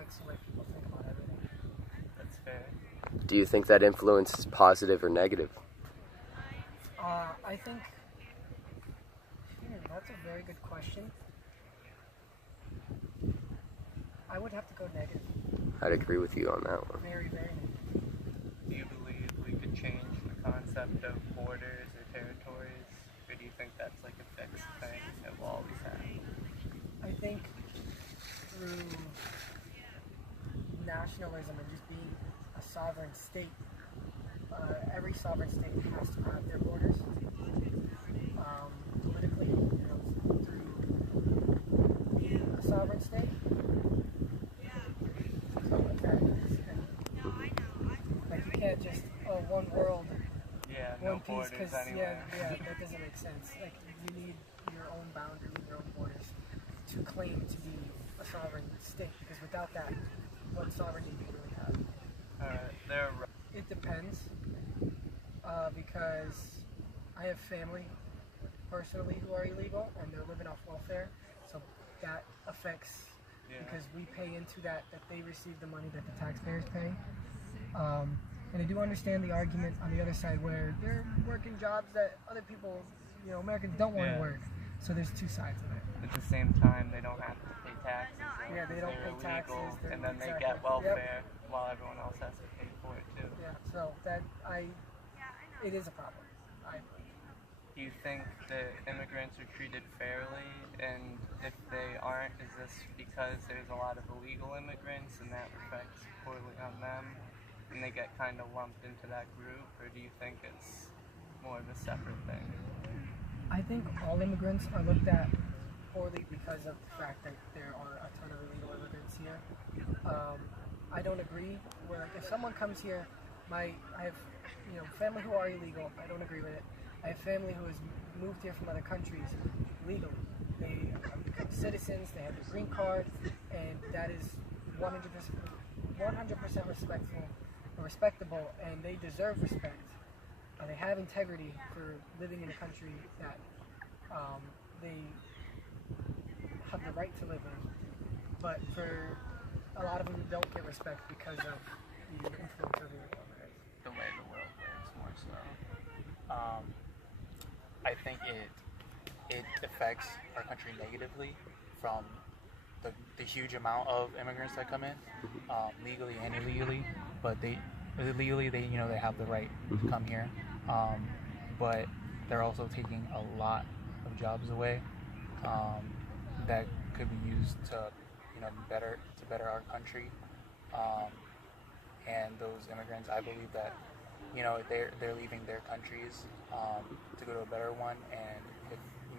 affects the way people think about everything. That's fair. Do you think that influence is positive or negative? I think that's a very good question. I would have to go negative. I'd agree with you on that one. Very, very negative. Do you believe we could change the concept of borders or territories, or do you think that's like a fixed thing that we'll always have? I think through nationalism and just being a sovereign state, every sovereign state has to have their borders. Politically, through being a sovereign state. Something like that. Like you can't just one world, no one piece, because anywhere. that doesn't make sense. Like you need your own boundaries, your own borders to claim to be a sovereign state. Because without that, what sovereignty do you really have? It depends, because I have family personally who are illegal and they're living off welfare, so that affects because we pay into that they receive the money that the taxpayers pay. And I do understand the argument on the other side where they're working jobs that other people, Americans don't want to work. So there's two sides of it. At the same time, they don't have to pay taxes. Yeah, they don't pay taxes. And then they get welfare while everyone else has to pay for it too. Yeah, so it is a problem. Do you think that immigrants are treated fairly? And if they aren't, is this because there's a lot of illegal immigrants and that reflects poorly on them? And they get kind of lumped into that group? Or do you think it's more of a separate thing? I think all immigrants are looked at poorly because of the fact that there are a ton of illegal immigrants here. I don't agree. If someone comes here, I have family who are illegal. I don't agree with it. I have family who has moved here from other countries legally. They have become citizens. They have a green card, and that is 100% respectable, and they deserve respect. They have integrity for living in a country that they have the right to live in. But for a lot of them, don't get respect because of the influence of the immigrants. The way the world works, more so. I think it affects our country negatively from the huge amount of immigrants that come in, legally and illegally. But illegally, they have the right to come here. But they're also taking a lot of jobs away that could be used to better our country. And those immigrants, I believe that they're leaving their countries to go to a better one, and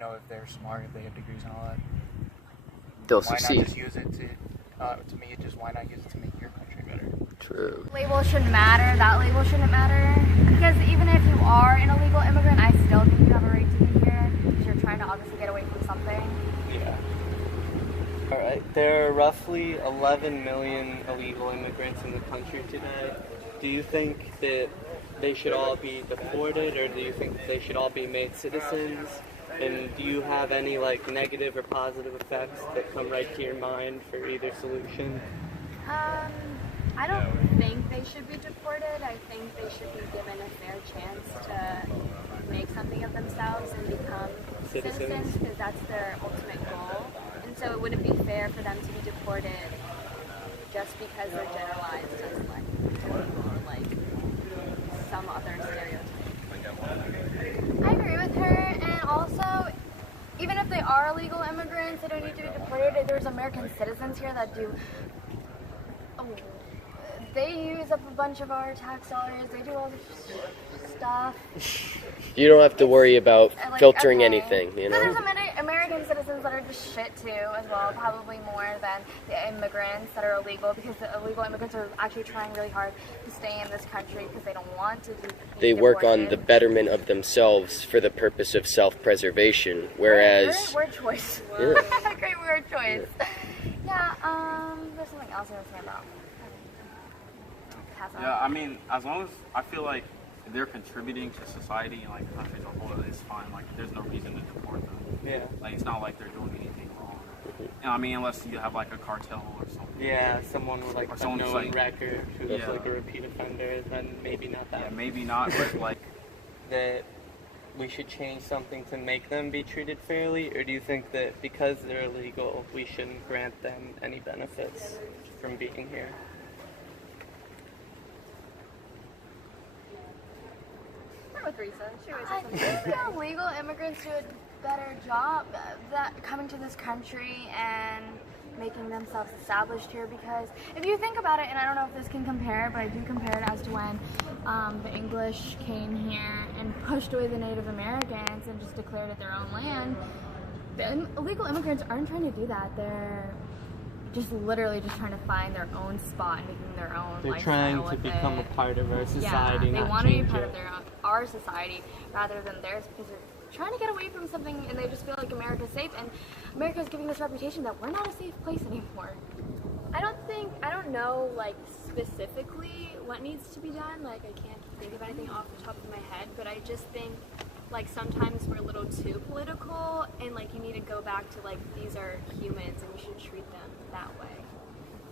if they're smart, if they have degrees and all that, they'll why succeed. not just use it why not use it to make your country better? True. Label shouldn't matter. That label shouldn't matter. Because even if you are an illegal immigrant, I still think you have a right to be here. Because you're trying to obviously get away from something. Yeah. Alright, there are roughly 11 million illegal immigrants in the country today. Do you think that they should all be deported, or do you think they should all be made citizens? And do you have any negative or positive effects that come right to your mind for either solution? I don't think they should be deported. I think they should be given a fair chance to make something of themselves and become citizens, because that's their ultimate goal. And so it wouldn't be fair for them to be deported just because they're generalized as like some other stereotype. I agree with her, and also, even if they are illegal immigrants, they don't need to be deported. There's American citizens here that do. They use up a bunch of our tax dollars. They do all this stuff. You don't have to worry about filtering anything, There's American citizens that are just shit too, as well, probably more than the immigrants that are illegal, because the illegal immigrants are actually trying really hard to stay in this country because they don't want to be They work deported. on the betterment of themselves for the purpose of self-preservation, whereas... Great word choice. Yeah. Great word choice. Yeah, there's something else I was saying about. Yeah, I mean, as long as I feel like they're contributing to society and the country as a whole, it's fine. There's no reason to deport them. Yeah. It's not like they're doing anything wrong. I mean, unless you have like a cartel or something. Yeah, someone with like Or a someone who's known like- record who's Yeah. like a repeat offender, then maybe not that. Yeah, maybe not, but like, That we should change something to make them be treated fairly, or do you think that because they're illegal, we shouldn't grant them any benefits from being here? I'm with Risa. She always I says think something. the illegal immigrants do a better job that coming to this country and making themselves established here, because if you think about it, and I don't know if this can compare, but I do compare it as to when the English came here and pushed away the Native Americans and just declared it their own land. The illegal immigrants aren't trying to do that. They're just literally just trying to find their own spot and making their own They're lifestyle trying to with become it. a part of our society, Yeah, they not want to be change part it. of our society rather than theirs, because they're trying to get away from something and they just feel like America's safe, and America's giving this reputation that we're not a safe place anymore. I don't know like specifically what needs to be done. Like I can't think of anything off the top of my head, but I just think like sometimes we're a little too political, and like you need to go back to like these are humans and you should treat them that way.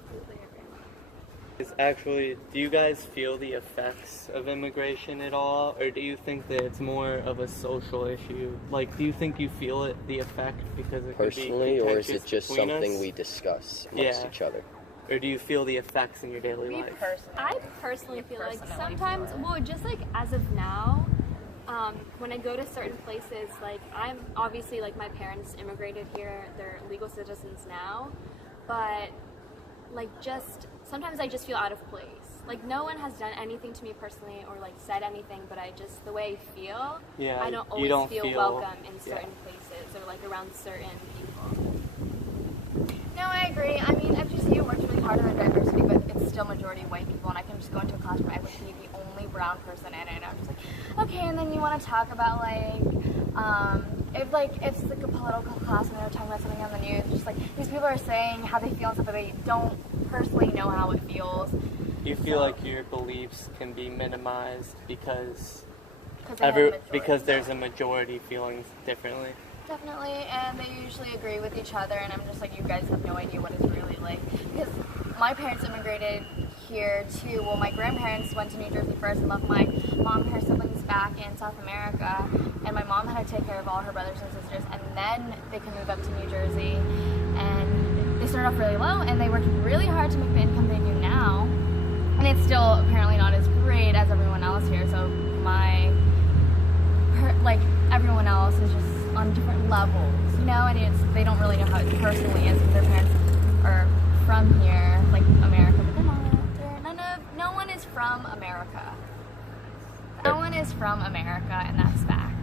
Completely agree. Actually, do you guys feel the effects of immigration at all, or do you think that it's more of a social issue? Like, do you think you feel it, the effect, because it could be Personally, or is contentious it just between something us? we discuss amongst Yeah. each other? Or do you feel the effects in your daily Me life? personally. I personally feel like personally sometimes, feel it. well, just like as of now, when I go to certain places, like I'm obviously like my parents immigrated here, they're legal citizens now, but like just sometimes I just feel out of place. Like no one has done anything to me personally or like said anything, but I just the way I feel, Yeah, I don't you always don't feel feel- welcome in yeah. certain places or like around certain people. No, I agree. I mean, FGCU works really hard on diversity, but it's still majority white people, and I can just go into a class where I would be the only brown person in it, and I'm just like, okay, and then you want to talk about, if it's like a political class and they're talking about something on the news, just like, these people are saying how they feel and stuff, but they don't personally know how it feels. Do you feel like your beliefs can be minimized because They have a majority. because there's a majority feeling differently? Definitely, and they usually agree with each other, and I'm just like, you guys have no idea what it's really like. Because my parents immigrated here too. Well, my grandparents went to New Jersey first and left my mom and her siblings back in South America, and my mom had to take care of all her brothers and sisters, and then they could move up to New Jersey. And they started off really low, and they worked really hard to make the income they do now. And it's still apparently not as great as everyone else here, so everyone else is just on different levels, you know, and they don't really know how it personally is because their parents are from here, like America, but they're not. No one is from America. No one is from America, and that's fact.